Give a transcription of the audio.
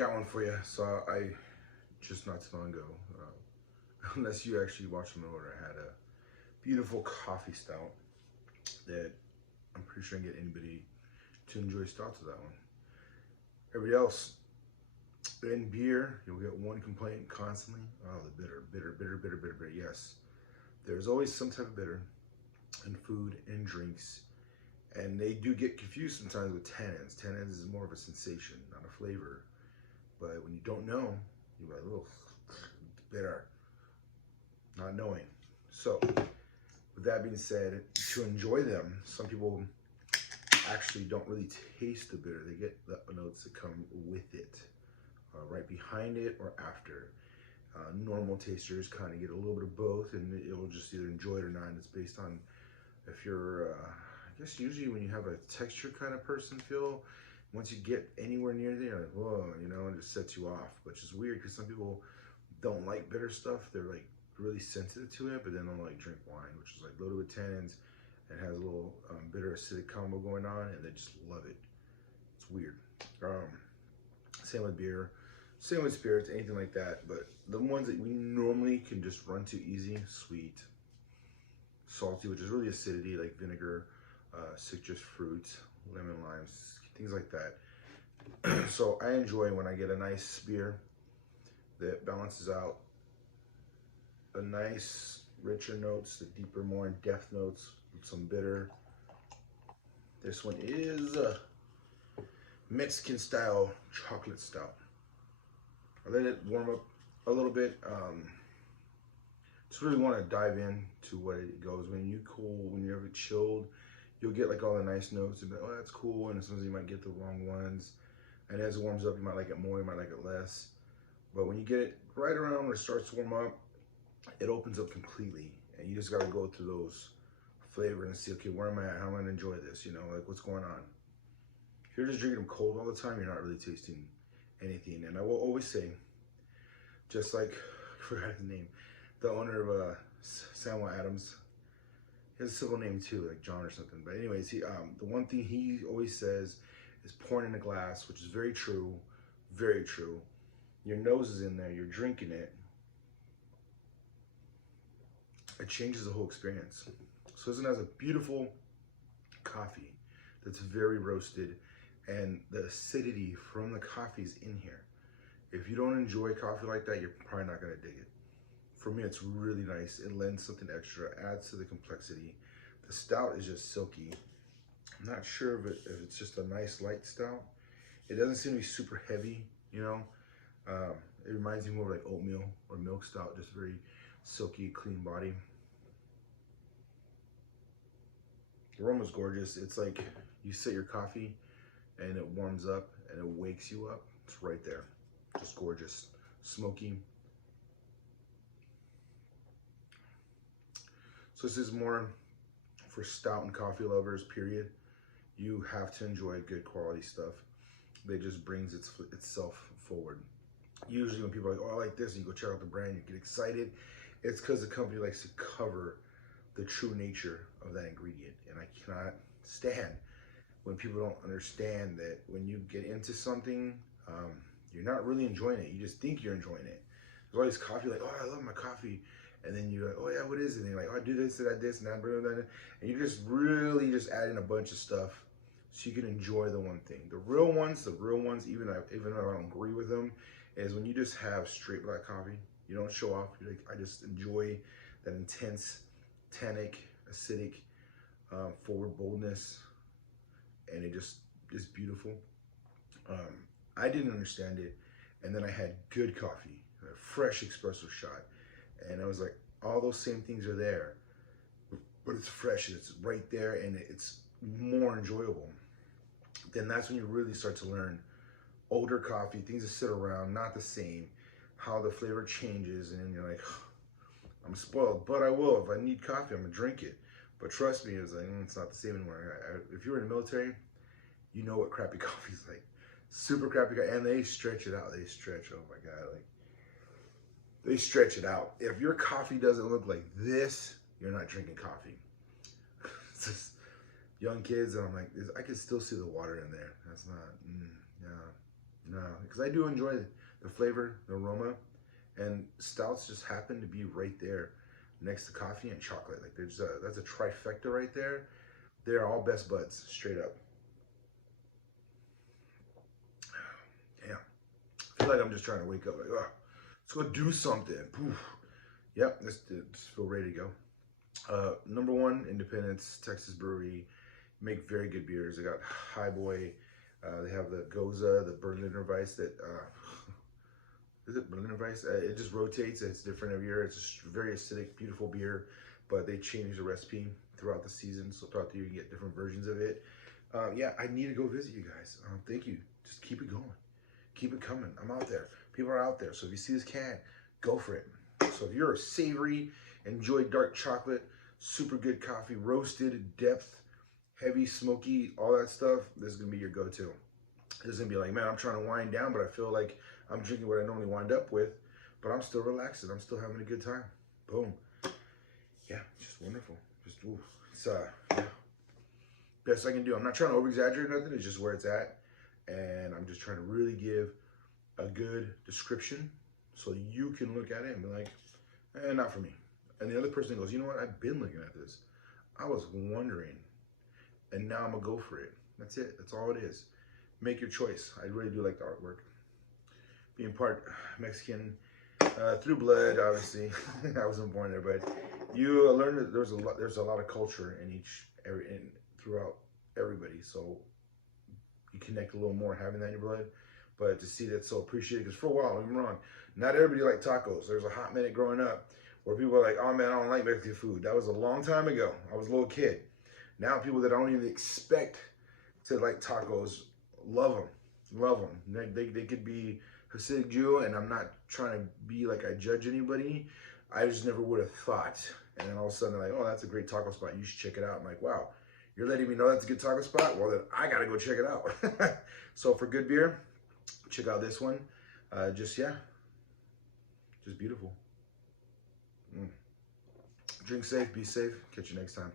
got one for you. So I just not too long ago, unless you actually watched my order, I had a beautiful coffee stout that I'm pretty sure I can get anybody to enjoy stouts with that one. Everybody else, in beer, you'll get one complaint constantly. Oh, the bitter, bitter, bitter, bitter, bitter, bitter. Yes, there's always some type of bitter in food and drinks. And they do get confused sometimes with tannins. Tannins is more of a sensation, not a flavor. But when you don't know, you're like, oh, bitter, not knowing. So, with that being said, to enjoy them, some people actually don't really taste the bitter. They get the notes that come with it, right behind it or after. Normal tasters kind of get a little bit of both, and you'll just either enjoy it or not. And it's based on if you're, I guess usually when you have a texture kind of person feel, once you get anywhere near there, you're like, whoa, you know, and it just sets you off, which is weird because some people don't like bitter stuff. They're like really sensitive to it, but then they'll like drink wine, which is like loaded with tannins and has a little bitter acidic combo going on, and they just love it. It's weird. Same with beer, same with spirits, anything like that. But the ones that we normally can just run to easy, sweet, salty, which is really acidity, like vinegar, citrus fruits, lemon, limes, things like that. So I enjoy when I get a nice beer that balances out the nice, richer notes, the deeper, more in-depth notes with some bitter. This one is Mexican style chocolate stout. I let it warm up a little bit. Just really want to dive in to what it goes. When you cool, when you're ever chilled, you'll get like all the nice notes and be like, oh, that's cool. And sometimes you might get the wrong ones. And as it warms up, you might like it more, you might like it less. But when you get it right around when it starts to warm up, it opens up completely. And you just got to go through those flavors and see, okay, where am I at? How am I going to enjoy this? You know, like what's going on? If you're just drinking them cold all the time, you're not really tasting anything. And I will always say, just like, I forgot his name, the owner of Samuel Adams, he has a civil name too, like John or something. But anyways, he the one thing he always says is pouring in a glass, which is very true, very true. Your nose is in there, you're drinking it. It changes the whole experience. So this one has a beautiful coffee that's very roasted, and the acidity from the coffee is in here. If you don't enjoy coffee like that, you're probably not gonna dig it. For me, it's really nice. It lends something extra, adds to the complexity. The stout is just silky. I'm not sure if it's just a nice light stout. It doesn't seem to be super heavy, you know. It reminds me more of like oatmeal or milk stout, just very silky, clean body. The aroma's gorgeous. It's like you set your coffee and it warms up and it wakes you up. It's right there. Just gorgeous. Smoky. So this is more for stout and coffee lovers, period. You have to enjoy good quality stuff. It just brings itself forward. Usually when people are like, oh, I like this, and you go check out the brand, you get excited. It's because the company likes to cover the true nature of that ingredient. And I cannot stand when people don't understand that when you get into something, you're not really enjoying it. You just think you're enjoying it. There's all this coffee, like, oh, I love my coffee. And then you're like, oh yeah, what is it? And you're like, oh, I do this, and that, this, and that, and you're just really just adding a bunch of stuff so you can enjoy the one thing. The real ones, even if I don't agree with them, is when you just have straight black coffee. You don't show off. You're like, I just enjoy that intense, tannic, acidic, forward boldness, and it just is beautiful. I didn't understand it, and then I had good coffee, a fresh espresso shot, and I was like, all those same things are there, but it's fresh, it's right there, and it's more enjoyable. Then that's when you really start to learn older coffee, things that sit around, not the same, how the flavor changes, and then you're like, I'm spoiled, but I will. If I need coffee, I'm gonna drink it. But trust me, it's like, it's not the same anymore. If you were in the military, you know what crappy coffee is like. Super crappy coffee, and they stretch it out. They stretch, oh my God, like, they stretch it out. If your coffee doesn't look like this, you're not drinking coffee. It's just young kids, and I'm like, I can still see the water in there. That's not, yeah. No, because I do enjoy the flavor, the aroma, and stouts just happen to be right there next to coffee and chocolate. Like that's a trifecta right there. They're all best buds, straight up. Damn, I feel like I'm just trying to wake up. Like, oh, let's go do something. Poof. Yep, just feel ready to go. Number one, Independence, Texas Brewery. Make very good beers. They got Highboy. They have the Goza, the Berliner Weiss that, is it Berliner Weiss? It just rotates. It's different every year. It's a very acidic, beautiful beer, but they change the recipe throughout the season. So throughout the year, you get different versions of it. Yeah, I need to go visit you guys. Thank you. Just keep it going. Keep it coming. I'm out there. People are out there. So if you see this can, go for it. So if you're a savory, enjoy dark chocolate, super good coffee, roasted, depth, heavy, smoky, all that stuff, this is gonna be your go-to. This is gonna be like, man, I'm trying to wind down, but I feel like I'm drinking what I normally wind up with, but I'm still relaxing. I'm still having a good time. Boom. Yeah, just wonderful. Just, ooh, it's, yeah, best I can do. I'm not trying to over-exaggerate nothing. It's just where it's at. And I'm just trying to really give a good description so you can look at it and be like, not for me. And the other person goes, you know what? I've been looking at this. I was wondering, and now I'm gonna go for it. That's it. That's all it is. Make your choice. I really do like the artwork. Being part Mexican through blood, obviously. I wasn't born there, but you learn that there's a lot of culture throughout everybody. So you connect a little more having that in your blood. But to see that so appreciated, because for a while, don't get me wrong, not everybody liked tacos. There's a hot minute growing up where people are like, oh man, I don't like Mexican food. That was a long time ago. I was a little kid. Now people that I don't even expect to like tacos love them, love them. They could be Hasidic Jew, and I'm not trying to be like I judge anybody. I just never would have thought. And then all of a sudden they're like, oh, that's a great taco spot. You should check it out. I'm like, wow, you're letting me know that's a good taco spot? Well, then I got to go check it out. So for good beer, check out this one. Just beautiful. Drink safe, be safe. Catch you next time.